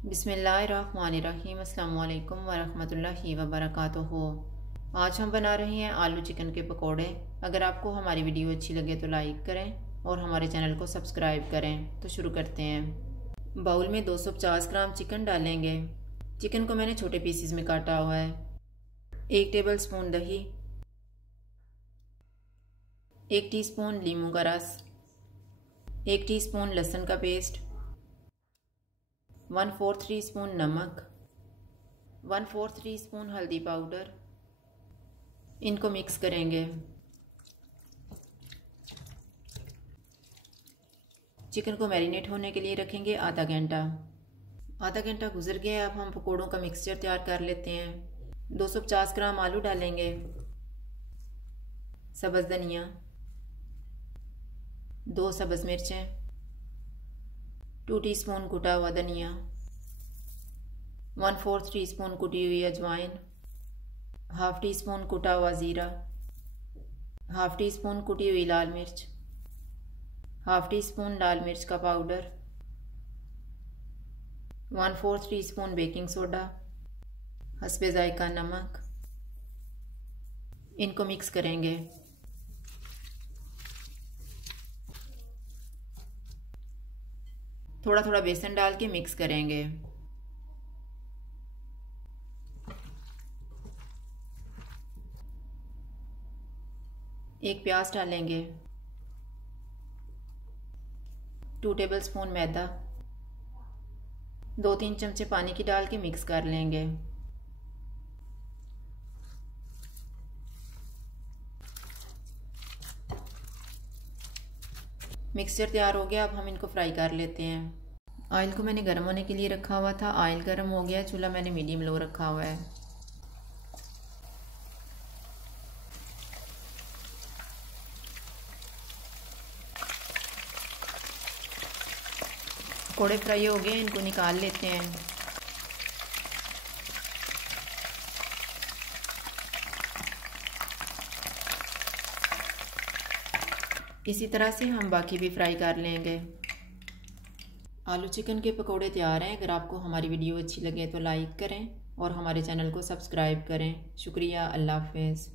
बिस्मिल्लाहिर्रहमानिर्रहीम। अस्सलाम वालेकुम वरहमतुल्लाहि वबरकातुहू। आज हम बना रहे हैं आलू चिकन के पकोड़े। अगर आपको हमारी वीडियो अच्छी लगे तो लाइक करें और हमारे चैनल को सब्सक्राइब करें। तो शुरू करते हैं। बाउल में 250 ग्राम चिकन डालेंगे। चिकन को मैंने छोटे पीसेस में काटा हुआ है। 1 टेबल स्पून दही, 1 टीस्पून लीमू का रस, 1 टीस्पून लहसुन का पेस्ट, 1/4 टीस्पून नमक, 1/4 टीस्पून हल्दी पाउडर। इनको मिक्स करेंगे। चिकन को मैरिनेट होने के लिए रखेंगे आधा घंटा। आधा घंटा गुजर गया। अब हम पकौड़ों का मिक्सचर तैयार कर लेते हैं। 250 ग्राम आलू डालेंगे, सब्ज़ धनिया, 2 सब्ज़ मिर्चें, 2 टीस्पून कुटा हुआ धनिया, 1/4 टीस्पून कुटी हुई अजवाइन, 1/2 टीस्पून कुटा हुआ ज़ीरा, 1/2 टीस्पून कुटी हुई लाल मिर्च, 1/2 टीस्पून लाल मिर्च का पाउडर, 1/4 टीस्पून बेकिंग सोडा, हस्बे जायका नमक। इनको मिक्स करेंगे। थोड़ा थोड़ा बेसन डाल के मिक्स करेंगे। एक प्याज डालेंगे, 2 टेबल स्पून मैदा, 2-3 चमचे पानी की डाल के मिक्स कर लेंगे। मिक्सचर तैयार हो गया। अब हम इनको फ्राई कर लेते हैं। ऑयल को मैंने गर्म होने के लिए रखा हुआ था। ऑयल गर्म हो गया। चूल्हा मैंने मीडियम लो रखा हुआ है। पकौड़े फ्राई हो गए, इनको निकाल लेते हैं। इसी तरह से हम बाकी भी फ्राई कर लेंगे। आलू चिकन के पकौड़े तैयार हैं। अगर आपको हमारी वीडियो अच्छी लगे तो लाइक करें और हमारे चैनल को सब्सक्राइब करें। शुक्रिया। अल्लाह हाफ़िज़।